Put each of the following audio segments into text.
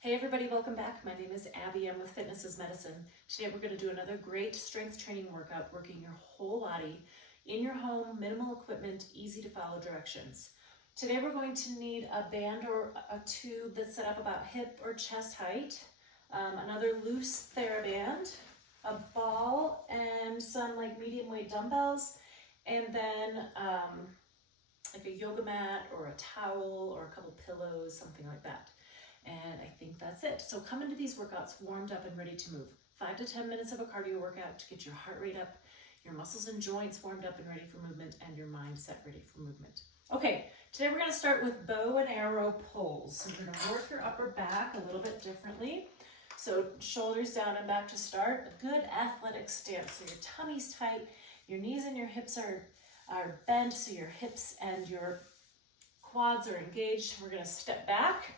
Hey everybody, welcome back. My name is Abby. I'm with Fitness is Medicine. Today we're going to do another great strength training workout, working your whole body in your home, minimal equipment, easy to follow directions. Today we're going to need a band or a tube that's set up about hip or chest height, another loose TheraBand, a ball, and some like medium weight dumbbells, and then like a yoga mat or a towel or a couple pillows, something like that. And I think that's it. So come into these workouts warmed up and ready to move. 5 to 10 minutes of a cardio workout to get your heart rate up, your muscles and joints warmed up and ready for movement, and your mindset ready for movement. Okay, today we're gonna start with bow and arrow pulls. So you're gonna work your upper back a little bit differently. So shoulders down and back to start. A good athletic stance. So your tummy's tight, your knees and your hips are bent, so your hips and your quads are engaged. We're gonna step back,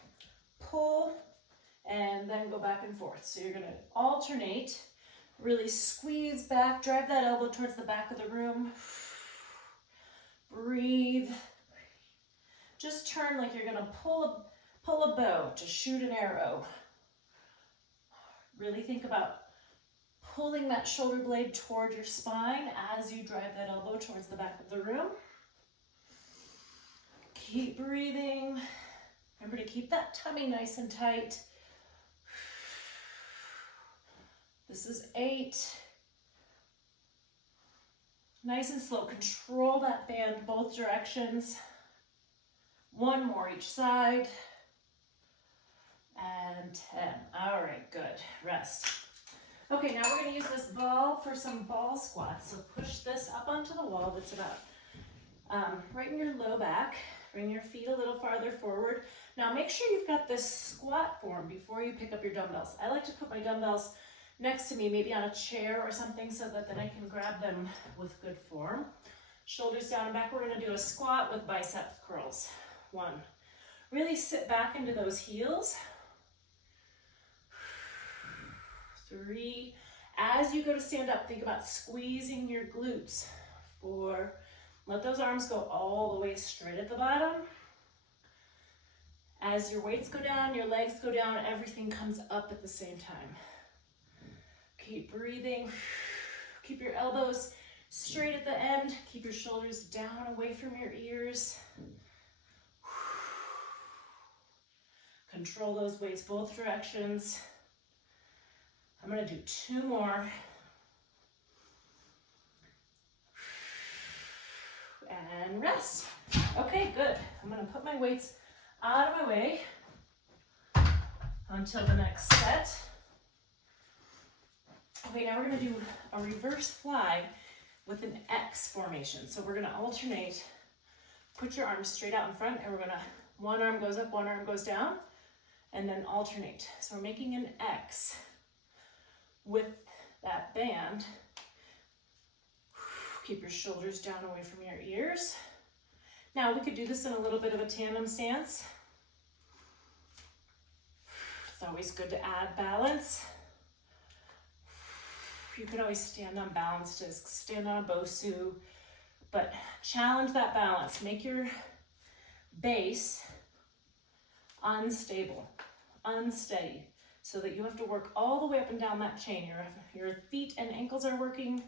pull, and then go back and forth. So you're gonna alternate, really squeeze back, drive that elbow towards the back of the room. Breathe. Just turn like you're gonna pull a bow to shoot an arrow. Really think about pulling that shoulder blade toward your spine as you drive that elbow towards the back of the room. Keep breathing. Remember to keep that tummy nice and tight. This is 8. Nice and slow. Control that band both directions. 1 more each side. And 10. All right, good. Rest. Okay, now we're going to use this ball for some ball squats. So push this up onto the wall that's about right in your low back. Bring your feet a little farther forward. Now make sure you've got this squat form before you pick up your dumbbells. I like to put my dumbbells next to me, maybe on a chair or something, so that then I can grab them with good form. Shoulders down and back. We're going to do a squat with bicep curls. 1. Really sit back into those heels. 3. As you go to stand up, think about squeezing your glutes. 4. Let those arms go all the way straight at the bottom. As your weights go down, your legs go down, everything comes up at the same time. Keep breathing. Keep your elbows straight at the end. Keep your shoulders down away from your ears. Control those weights both directions. I'm going to do 2 more. And rest. Okay, good. I'm going to put my weights out of my way until the next set. Okay, now we're going to do a reverse fly with an X formation. So we're going to alternate. Put your arms straight out in front, and we're going to, one arm goes up, one arm goes down, and then alternate. So we're making an X with that band. Keep your shoulders down away from your ears. Now we could do this in a little bit of a tandem stance. It's always good to add balance. You can always stand on balance discs, stand on a Bosu, but challenge that balance. Make your base unstable, unsteady, so that you have to work all the way up and down that chain. Your feet and ankles are working.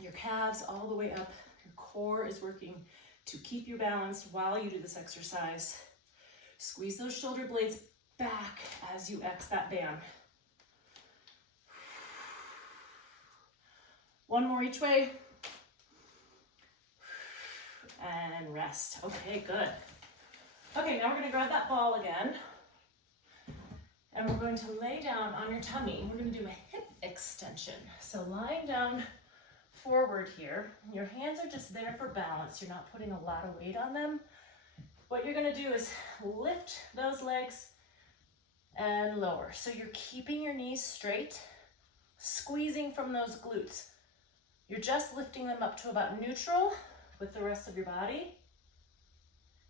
Your calves all the way up. Your core is working to keep you balanced while you do this exercise. Squeeze those shoulder blades back as you X that band. 1 more each way. And rest. Okay, good. Okay, now we're going to grab that ball again. And we're going to lay down on your tummy. We're going to do a hip extension. So lying down forward here, your hands are just there for balance. You're not putting a lot of weight on them. What you're going to do is lift those legs and lower. So you're keeping your knees straight, squeezing from those glutes. You're just lifting them up to about neutral with the rest of your body.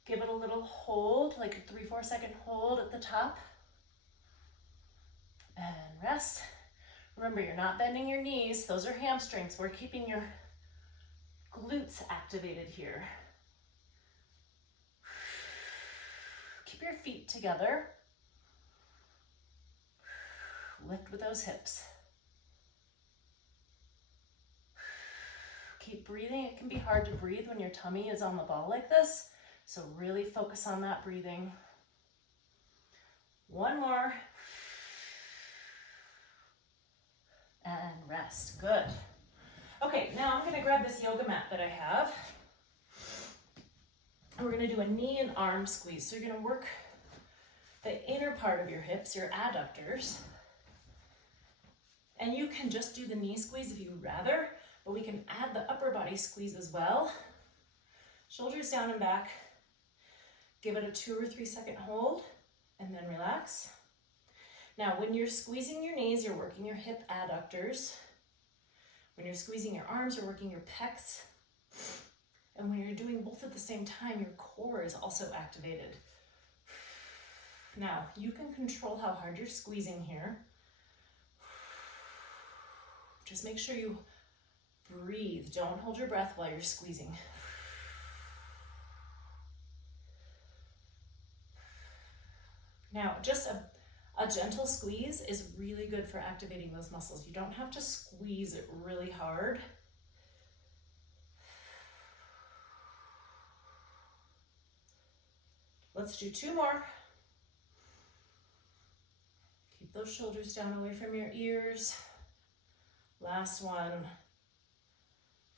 Give it a little hold, like a 3-4 second hold at the top. And rest. Remember, you're not bending your knees. Those are hamstrings. We're keeping your glutes activated here. Keep your feet together. Lift with those hips. Keep breathing. It can be hard to breathe when your tummy is on the ball like this, so really focus on that breathing. One more. And rest. Good. Okay, now I'm gonna grab this yoga mat that I have. And we're gonna do a knee and arm squeeze. So you're gonna work the inner part of your hips, your adductors. And you can just do the knee squeeze if you would rather, but we can add the upper body squeeze as well. Shoulders down and back. Give it a 2 or 3 second hold and then relax. Now, when you're squeezing your knees, you're working your hip adductors. When you're squeezing your arms, you're working your pecs. And when you're doing both at the same time, your core is also activated. Now, you can control how hard you're squeezing here. Just make sure you breathe. Don't hold your breath while you're squeezing. Now, just a gentle squeeze is really good for activating those muscles. You don't have to squeeze it really hard. Let's do 2 more. Keep those shoulders down away from your ears. Last one.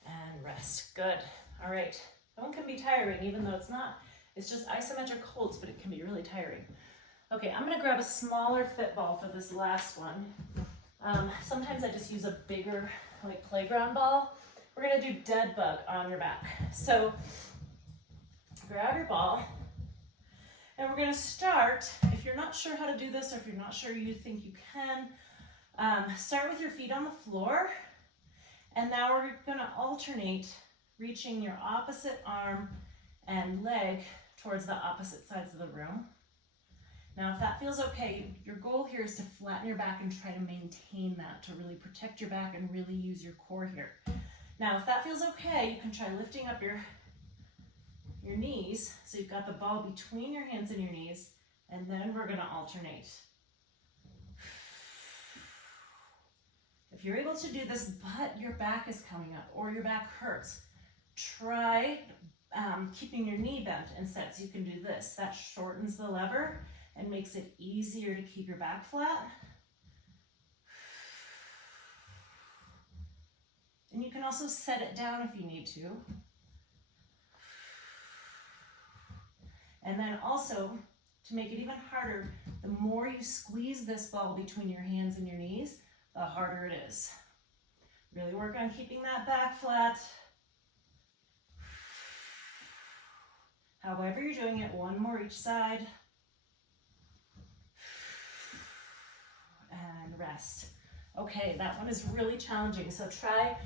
And rest. Good. All right. That one can be tiring, even though it's not. It's just isometric holds, but it can be really tiring. Okay, I'm gonna grab a smaller fit ball for this last one. Sometimes I just use a bigger, like, playground ball. We're gonna do dead bug on your back. So grab your ball, and we're gonna start, if you're not sure how to do this, or if you're not sure you think you can, start with your feet on the floor. And now we're gonna alternate reaching your opposite arm and leg towards the opposite sides of the room. Now, if that feels okay, your goal here is to flatten your back and try to maintain that, to really protect your back and really use your core here. Now, if that feels okay, you can try lifting up your knees. So you've got the ball between your hands and your knees, and then we're gonna alternate. If you're able to do this, but your back is coming up or your back hurts, try keeping your knee bent instead. So you can do this. That shortens the lever and makes it easier to keep your back flat. And you can also set it down if you need to. And then also, to make it even harder, the more you squeeze this ball between your hands and your knees, the harder it is. Really work on keeping that back flat. However you're doing it, 1 more each side. And rest. Okay, that one is really challenging, so try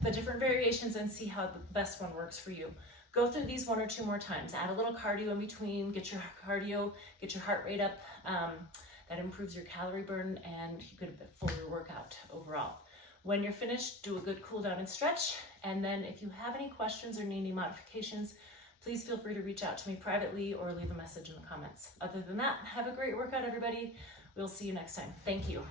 the different variations and see how the best one works for you. Go through these 1 or 2 more times. Add a little cardio in between, get your cardio, get your heart rate up. That improves your calorie burn and you get a bit fuller workout overall. When you're finished, do a good cool down and stretch. And then if you have any questions or need any modifications, please feel free to reach out to me privately or leave a message in the comments. Other than that, have a great workout, everybody. We'll see you next time. Thank you.